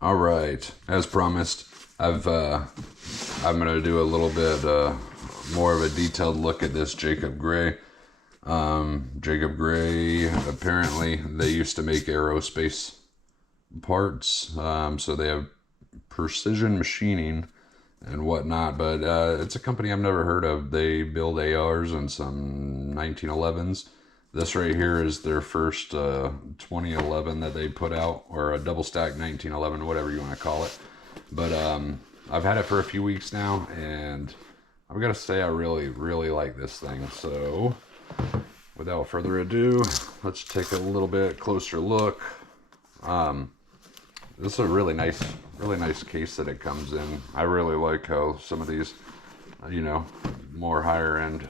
All right, as promised, I'm gonna do a little bit more of a detailed look at this Jacob Gray. Jacob Gray, apparently they used to make aerospace parts, so they have precision machining and whatnot. But it's a company I've never heard of. They build ARs and some 1911s. This right here is their first 2011 that they put out, or a double stack 1911, whatever you want to call it. But I've had it for a few weeks now, and I've got to say I really, really like this thing. So without further ado, let's take a little bit closer look. This is a really nice case that it comes in. I really like how some of these, more higher end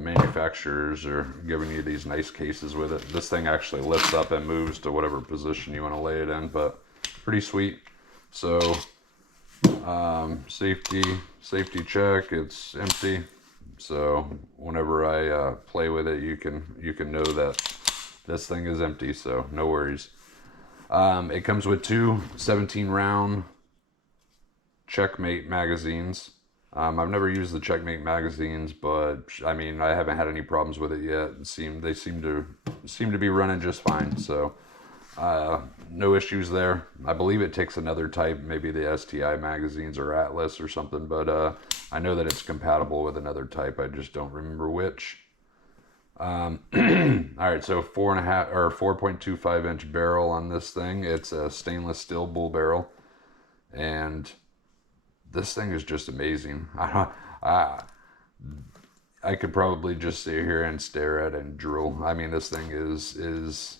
manufacturers are giving you these nice cases with it. This thing actually lifts up and moves to whatever position you want to lay it in, but pretty sweet. So safety check. It's empty. So whenever I play with it, you can know that this thing is empty. So no worries. It comes with two 17-round Checkmate magazines. I've never used the Checkmate magazines, but I mean I haven't had any problems with it yet. They seem to be running just fine. So no issues there. I believe it takes another type, maybe the STI magazines or Atlas or something, but I know that it's compatible with another type. I just don't remember which. All right, so 4.25 inch barrel on this thing. It's a stainless steel bull barrel, and this thing is just amazing. I could probably just sit here and stare at it and drool. I mean, this thing is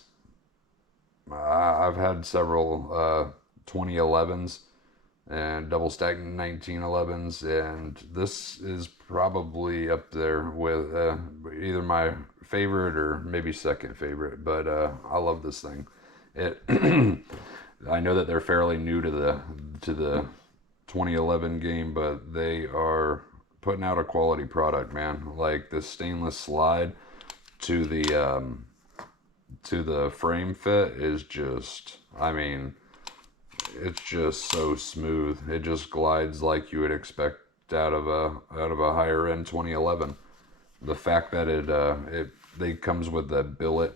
I've had several 2011s and double stack 1911s, and this is probably up there with either my favorite or maybe second favorite. But I love this thing. It I know that they're fairly new to the 2011 game, but they are putting out a quality product, man. Like this stainless slide to the frame fit is just, I mean, it's just so smooth. It just glides like you would expect out of a higher end 2011. The fact that they comes with the billet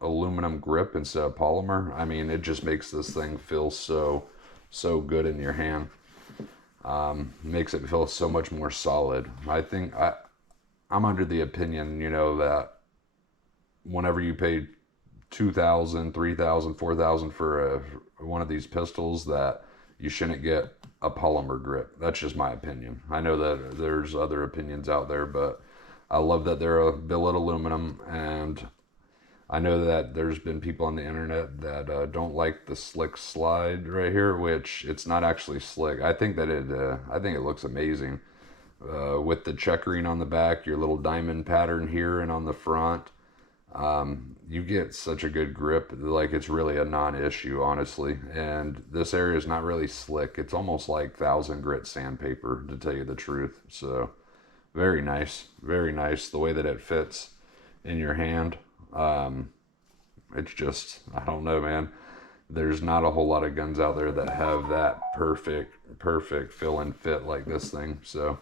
aluminum grip instead of polymer. I mean, it just makes this thing feel so good in your hand. Makes it feel so much more solid. I'm under the opinion, that whenever you pay 2,000, 3,000, 4,000 for one of these pistols, that you shouldn't get a polymer grip. That's just my opinion. I know that there's other opinions out there, but I love that they're a billet aluminum, and I know that there's been people on the internet that don't like the slick slide right here, which it's not actually slick. I think it looks amazing with the checkering on the back, your little diamond pattern here and on the front. You get such a good grip, like it's really a non-issue, honestly. And this area is not really slick. It's almost like 1,000 grit sandpaper, to tell you the truth. So very nice, very nice. The way that it fits in your hand. It's just, I don't know, man. There's not a whole lot of guns out there that have that perfect fill and fit like this thing. So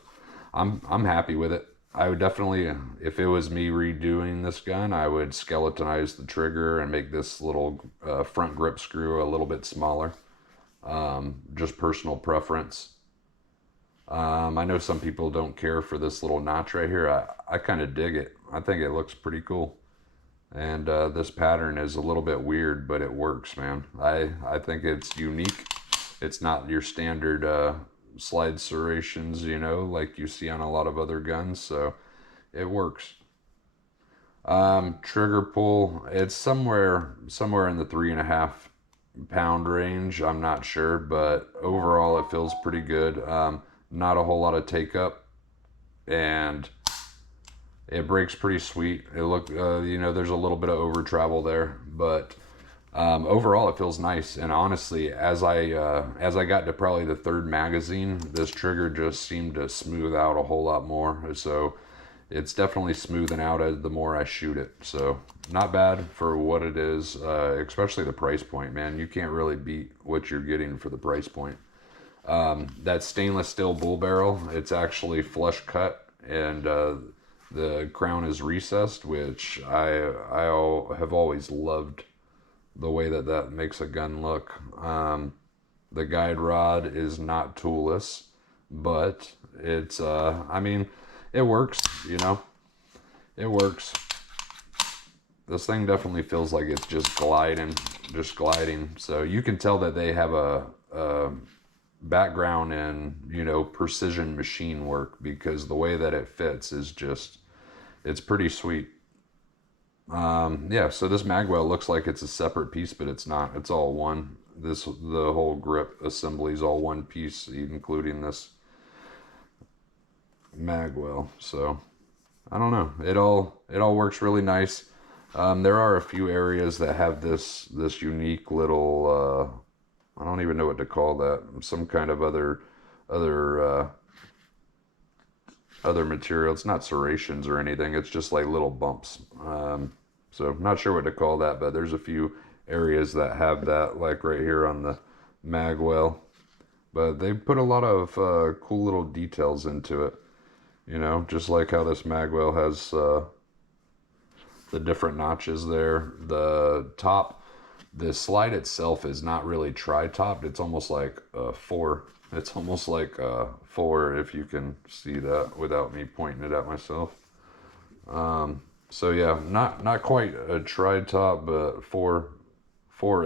I'm happy with it. I would definitely, if it was me redoing this gun, I would skeletonize the trigger and make this little front grip screw a little bit smaller. Just personal preference. I know some people don't care for this little notch right here. I kind of dig it. I think it looks pretty cool. And this pattern is a little bit weird, but it works, man. I think it's unique. It's not your standard slide serrations, like you see on a lot of other guns. So it works. Trigger pull, it's somewhere in the 3.5 pound range. I'm not sure, but overall it feels pretty good. Not a whole lot of take up, and it breaks pretty sweet. There's a little bit of over travel there, but overall it feels nice. And honestly, as I got to probably the third magazine, this trigger just seemed to smooth out a whole lot more. So it's definitely smoothing out as the more I shoot it. So not bad for what it is, especially the price point, man. You can't really beat what you're getting for the price point. That stainless steel bull barrel, it's actually flush cut, and the crown is recessed, which have always loved the way that that makes a gun look. The guide rod is not toolless, but it's I mean, it works, you know. It works. This thing definitely feels like it's just gliding. So you can tell that they have a background in, you know, precision machine work, because the way that it fits is just, it's pretty sweet. Yeah, so this magwell looks like it's a separate piece, but it's not. It's all one. The whole grip assembly is all one piece, including this magwell. So I don't know. It all works really nice. There are a few areas that have this unique little I don't even know what to call that. Some kind of other other material. It's not serrations or anything. It's just like little bumps. So I'm not sure what to call that, but there's a few areas that have that, like right here on the magwell. But they put a lot of cool little details into it. You know, just like how this magwell has the different notches there. The top, the slide itself is not really tri-topped. It's almost like a four. It's almost like a four, if you can see that without me pointing it at myself. So yeah, not quite a tri-top, but four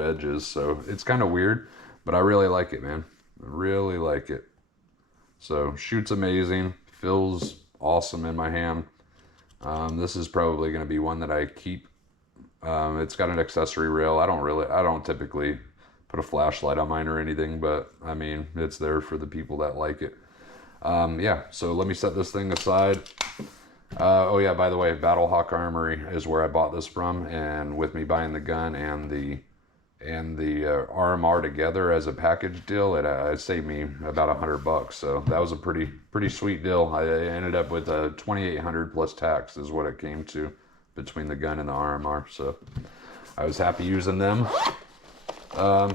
edges. So it's kind of weird, but I really like it, man. I really like it. So shoots amazing, feels awesome in my hand. This is probably going to be one that I keep. It's got an accessory rail. I don't typically put a flashlight on mine or anything, but I mean, it's there for the people that like it. Yeah, so let me set this thing aside. Oh yeah, by the way, Battlehawk Armory is where I bought this from, and with me buying the gun and the RMR together as a package deal, it saved me about $100. So that was a pretty sweet deal. I ended up with a 2,800 plus tax is what it came to between the gun and the RMR. So I was happy using them. All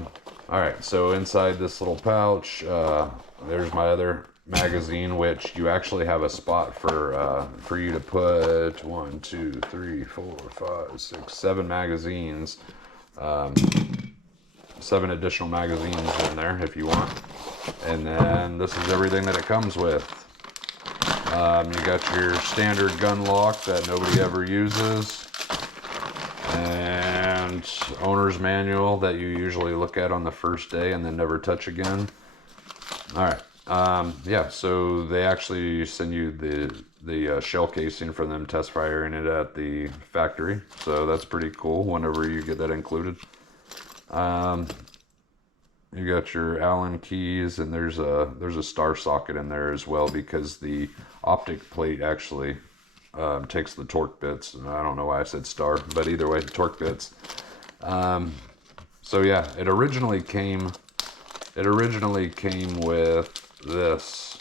right, so inside this little pouch, there's my other magazine, which you actually have a spot for you to put 1, 2, 3, 4, 5, 6, 7 magazines. 7 additional magazines in there if you want. And then this is everything that it comes with. You got your standard gun lock that nobody ever uses, and owner's manual that you usually look at on the first day and then never touch again. All right. Yeah, so they actually send you the shell casing for them test firing it at the factory. So that's pretty cool whenever you get that included. You got your Allen keys, and there's a star socket in there as well, because the optic plate actually takes the torque bits. I don't know why I said star, but either way, the torque bits. So yeah, it originally came with this,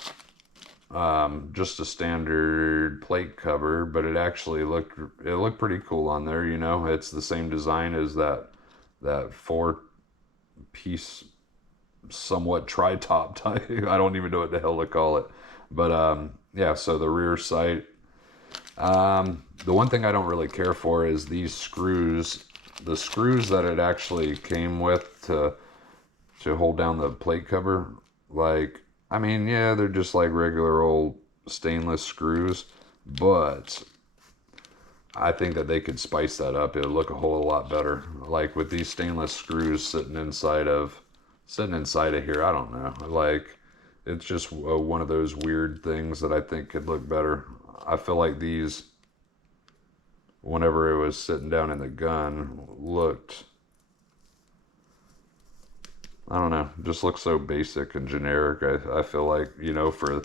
just a standard plate cover, but it actually looked pretty cool on there. You know, it's the same design as that 4-piece, somewhat tri-top type. I don't even know what the hell to call it, but yeah. So the rear sight. The one thing I don't really care for is these screws. The screws that it actually came with to hold down the plate cover. Like, I mean, yeah, they're just like regular old stainless screws, but I think that they could spice that up. It would look a whole lot better. Like with these stainless screws sitting inside of here. I don't know. Like, it's just one of those weird things that I think could look better. I feel like these, whenever it was sitting down in the gun, looked, I don't know, just looks so basic and generic. I feel like, you know, for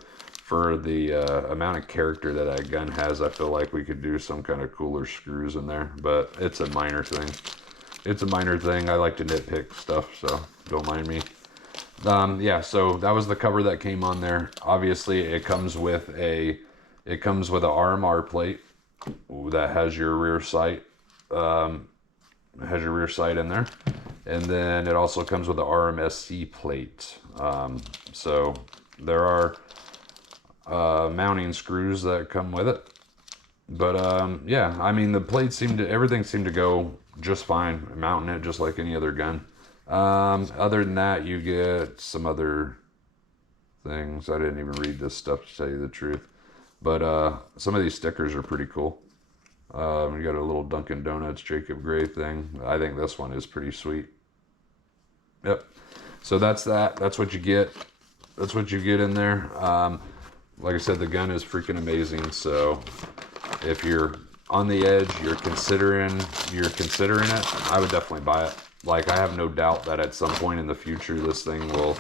the amount of character that that gun has, I feel like we could do some kind of cooler screws in there, but it's a minor thing. It's a minor thing. I like to nitpick stuff, so don't mind me. Yeah, so that was the cover that came on there. Obviously, it comes with a It comes with a RMR plate that has your rear sight, in there, and then it also comes with a RMSC plate. So there are mounting screws that come with it. But yeah, I mean, the plates everything seemed to go just fine, mounting it just like any other gun. Other than that, you get some other things. I didn't even read this stuff, to tell you the truth. But some of these stickers are pretty cool. You got a little Dunkin' Donuts Jacob Gray thing. I think this one is pretty sweet. Yep. So that's that. That's what you get. That's what you get in there. Like I said, the gun is freaking amazing. So if you're on the edge, you're considering it, I would definitely buy it. Like, I have no doubt that at some point in the future, this thing will,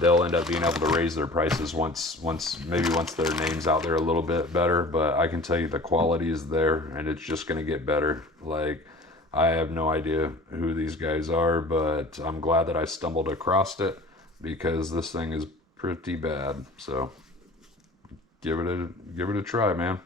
they'll end up being able to raise their prices once their name's out there a little bit better. But I can tell you the quality is there, and it's just going to get better. Like, I have no idea who these guys are, but I'm glad that I stumbled across it, because this thing is pretty bad. So give it a try, man.